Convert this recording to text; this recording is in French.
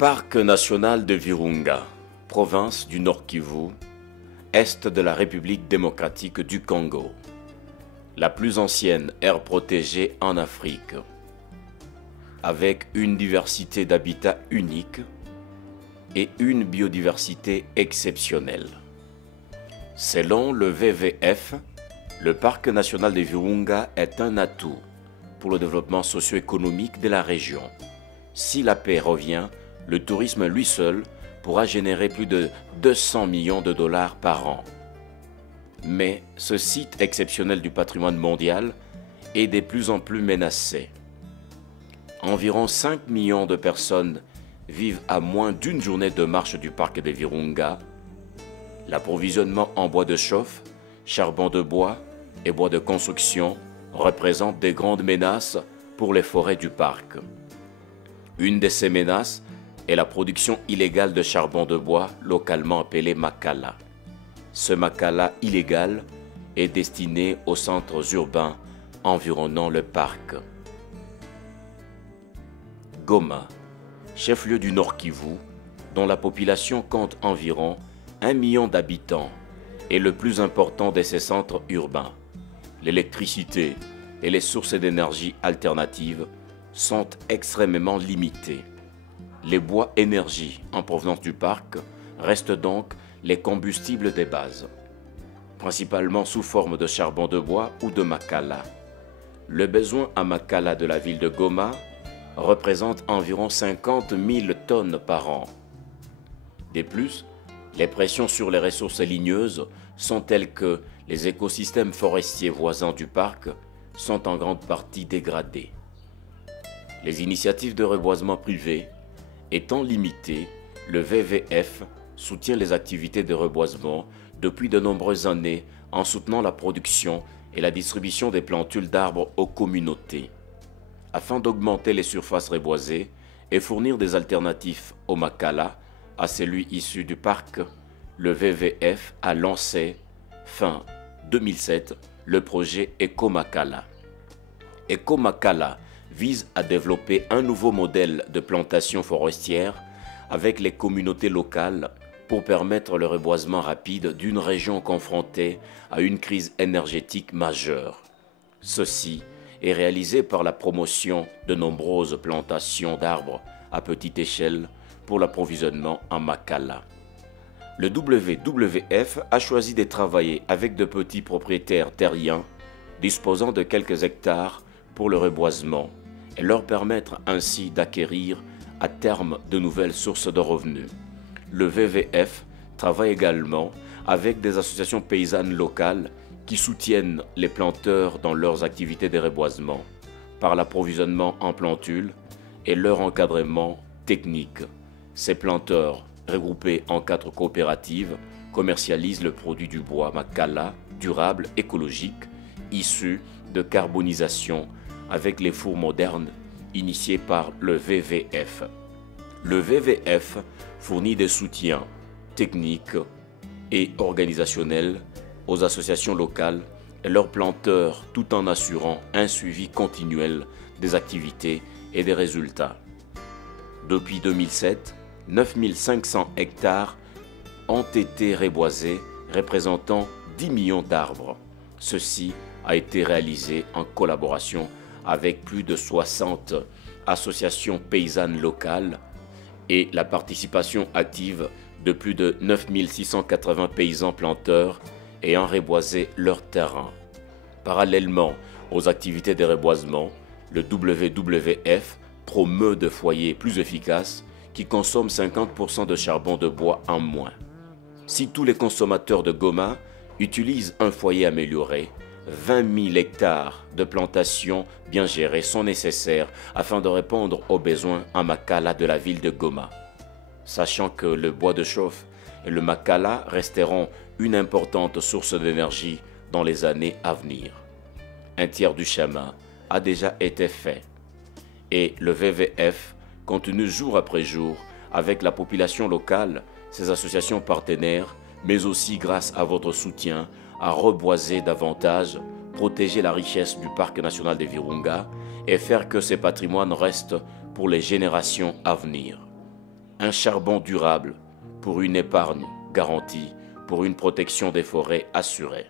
Parc national de Virunga, province du Nord Kivu, est de la République démocratique du Congo, la plus ancienne aire protégée en Afrique, avec une diversité d'habitats unique et une biodiversité exceptionnelle. Selon le WWF, le Parc national de Virunga est un atout pour le développement socio-économique de la région. Si la paix revient, le tourisme lui seul pourra générer plus de 200 millions de dollars par an. Mais ce site exceptionnel du patrimoine mondial est de plus en plus menacé. Environ 5 millions de personnes vivent à moins d'une journée de marche du parc de Virunga. L'approvisionnement en bois de chauffe, charbon de bois et bois de construction représentent des grandes menaces pour les forêts du parc. Une de ces menaces est la production illégale de charbon de bois, localement appelé makala. Ce makala illégal est destiné aux centres urbains environnant le parc. Goma, chef-lieu du Nord Kivu, dont la population compte environ 1 million d'habitants, est le plus important de ces centres urbains. L'électricité et les sources d'énergie alternatives sont extrêmement limitées. Les bois énergie en provenance du parc restent donc les combustibles de base, principalement sous forme de charbon de bois ou de makala. Le besoin en makala de la ville de Goma représente environ 50 000 tonnes par an. De plus, les pressions sur les ressources ligneuses sont telles que les écosystèmes forestiers voisins du parc sont en grande partie dégradés. Les initiatives de reboisement privées étant limitées, le WWF soutient les activités de reboisement depuis de nombreuses années en soutenant la production et la distribution des plantules d'arbres aux communautés. Afin d'augmenter les surfaces reboisées et fournir des alternatives au makala, à celui issu du parc, le WWF a lancé, fin 2007, le projet Ecomakala. Ecomakala vise à développer un nouveau modèle de plantation forestière avec les communautés locales pour permettre le reboisement rapide d'une région confrontée à une crise énergétique majeure. Ceci est réalisé par la promotion de nombreuses plantations d'arbres à petite échelle pour l'approvisionnement en makala. Le WWF a choisi de travailler avec de petits propriétaires terriens disposant de quelques hectares pour le reboisement et leur permettre ainsi d'acquérir à terme de nouvelles sources de revenus. Le WWF travaille également avec des associations paysannes locales qui soutiennent les planteurs dans leurs activités de reboisement par l'approvisionnement en plantules et leur encadrement technique. Ces planteurs, regroupés en 4 coopératives, commercialisent le produit du bois makala durable, écologique, issu de carbonisation avec les fours modernes initiés par le WWF. Le WWF fournit des soutiens techniques et organisationnels aux associations locales et leurs planteurs tout en assurant un suivi continuel des activités et des résultats. Depuis 2007, 9500 hectares ont été reboisés, représentant 10 millions d'arbres. Ceci a été réalisé en collaboration avec plus de 60 associations paysannes locales et la participation active de plus de 9680 paysans planteurs ayant reboisé leur terrain. Parallèlement aux activités de reboisement, le WWF promeut des foyers plus efficaces qui consomment 50% de charbon de bois en moins. Si tous les consommateurs de Goma utilisent un foyer amélioré, 20 000 hectares de plantations bien gérées sont nécessaires afin de répondre aux besoins en makala de la ville de Goma. Sachant que le bois de chauffe et le makala resteront une importante source d'énergie dans les années à venir. Un tiers du chemin a déjà été fait et le WWF continue jour après jour avec la population locale, ses associations partenaires, mais aussi grâce à votre soutien, à reboiser davantage, protéger la richesse du parc national de Virunga et faire que ces patrimoines restent pour les générations à venir. un charbon durable pour une épargne garantie, pour une protection des forêts assurée.